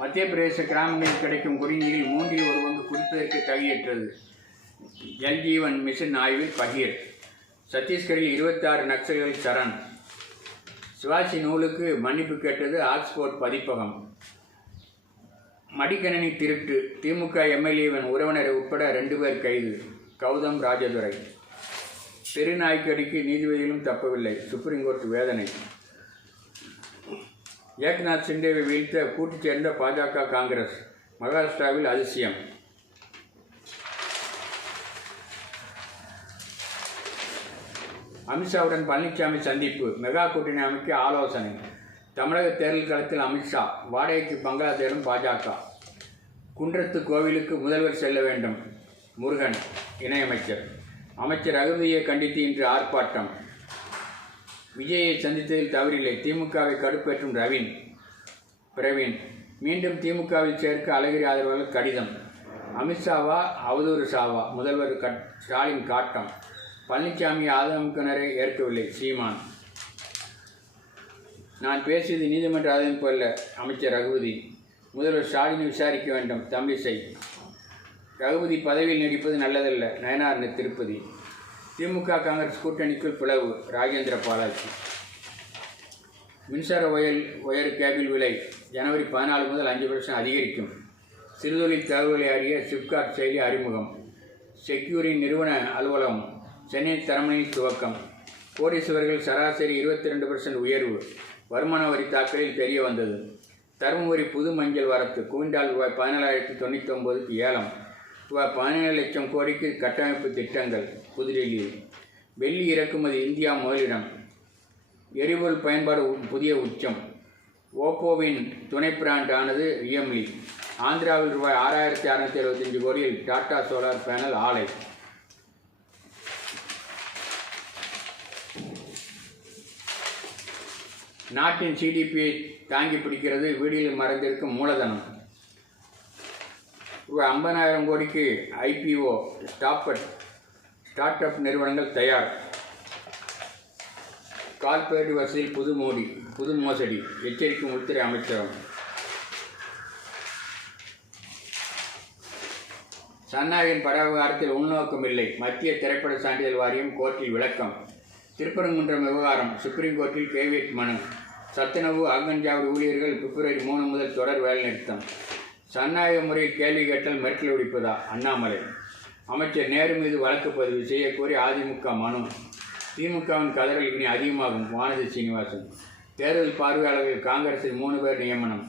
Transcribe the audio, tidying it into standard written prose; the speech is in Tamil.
மத்திய பிரதேச கிராமங்களில் கிடைக்கும் குடிநீரில் 1/3 குடிப்பதற்கு தகுதியற்றது. ஜல்ஜீவன் மிஷன் ஆய்வில் பகீர். சத்தீஸ்கரில் 26 நக்சல்கள் சரண். சிவாஜி நூலுக்கு மன்னிப்பு கேட்டது ஆக்ஸ்போர்ட் பதிப்பகம். மடிக்கணினி திருட்டு. திமுக எம்எல்ஏவின் உறவினர் உட்பட 2 பேர் கைது. கௌதம் ராஜதுரை. தெருநாய்க்கடிக்கு நீதிபதிகளும் தப்பவில்லை. சுப்ரீம் கோர்ட் வேதனை. ஏக்நாத் சிண்டேவை வீழ்த்த கூட்டு சேர்ந்த பாஜக காங்கிரஸ். மகாராஷ்டிராவில் அதிசயம். அமித்ஷாவுடன் பழனிசாமி சந்திப்பு. மெகா கூட்டணி அமைக்க ஆலோசனை. தமிழக தேர்தல் களத்தில் அமித்ஷா. வாடகைக்கு பங்களா தேடும் பாஜக. குன்றத்து கோவிலுக்கு முதல்வர் செல்ல வேண்டும். முருகன் இணையமைச்சர். அமைச்சர் ரகுதியை கண்டித்து இன்று ஆர்ப்பாட்டம். விஜயை சந்தித்ததில் தவறில்லை. திமுகவை கடுப்பேற்றும் பிரவீன். மீண்டும் திமுகவில் சேர்க்க அழகிரி ஆதரவாளர் கடிதம். அமித்ஷாவா அவதூறு சாவா? முதல்வர் ஸ்டாலின் காட்டம். பழனிசாமி அதிமுகவினரை ஏற்கவில்லை. சீமான். நான் பேசியது நீதிமன்ற அறிவிப்பு அல்ல. அமைச்சர் ரகுபதி. முதல்வர் ஸ்டாலினை விசாரிக்க வேண்டும். தமிழிசை. ரகுபதி பதவியில் நீடிப்பது நல்லதல்ல. நயனார் திருப்பதி. திமுக காங்கிரஸ் கூட்டணிக்குள் பிளவு. ராஜேந்திர பாலாஜி. மின்சார ஒயர் கேபிள் விலை ஜனவரி 14 முதல் 5% அதிகரிக்கும். சிறுதொழில் தகவல்களை அறிய சிப்காட் செயலி அறிமுகம். செக்யூரின் நிறுவன அலுவலகம் சென்னை தரமணியில் துவக்கம். கோடீஸ்வரர்கள் சராசரி 22% உயர்வு. வருமான வரி தாக்கலில் தெரிய வந்தது. தருமபுரி புது மஞ்சள் வரத்து குவிண்டால் ரூபாய் 17,099க்கு ஏலம். ரூபாய் 17 லட்சம் கோடிக்கு கட்டமைப்பு திட்டங்கள். புதுடெல்லியில். வெள்ளி இறக்குமதி இந்தியா முதலிடம். எரிபொருள் பயன்பாடு புதிய உச்சம். ஓப்போவின் துணை பிராண்ட் ஆனது ரியல்மி. ஆந்திராவில் ரூபாய் 6,675 கோடியில் டாடா சோலார் பேனல் ஆலை. நாட்டின் ஜிடிபியை தாங்கி பிடிக்கிறது வீடியில் மறைந்திருக்கும் மூலதனம். ரூபாய் 50,000 கோடிக்கு ஐபிஓ. ஸ்டார்ட் அப் நிறுவனங்கள் தயார். கார்ப்பரேட் வசதியில் புது மோசடி. எச்சரிக்கும் உள்துறை அமைச்சகம். சன்னாவின் பட விவகாரத்தில் உள்நோக்கம் இல்லை. மத்திய திரைப்பட சான்றிதழ் வாரியம் கோர்ட்டில் விளக்கம். திருப்பரங்குன்றம் விவகாரம் சுப்ரீம் கோர்ட்டில் கேவியட் மனு. சத்துணவு அகஞ்சாவடி ஊழியர்கள் பிப்ரவரி 3 முதல் தொடர் வேலைநிறுத்தம். சன்னாய முறையில் கேள்வி கேட்டால் மிரட்டல் விடுப்பதா? அண்ணாமலை. அமைச்சர் நேரு மீது வழக்கு பதிவு செய்யக்கோரி அதிமுக மனு. திமுகவின் கதறல் இனி அதிகமாகும். வானதி சீனிவாசன். தேர்தல் பார்வையாளர்கள் காங்கிரஸில் 3 பேர் நியமனம்.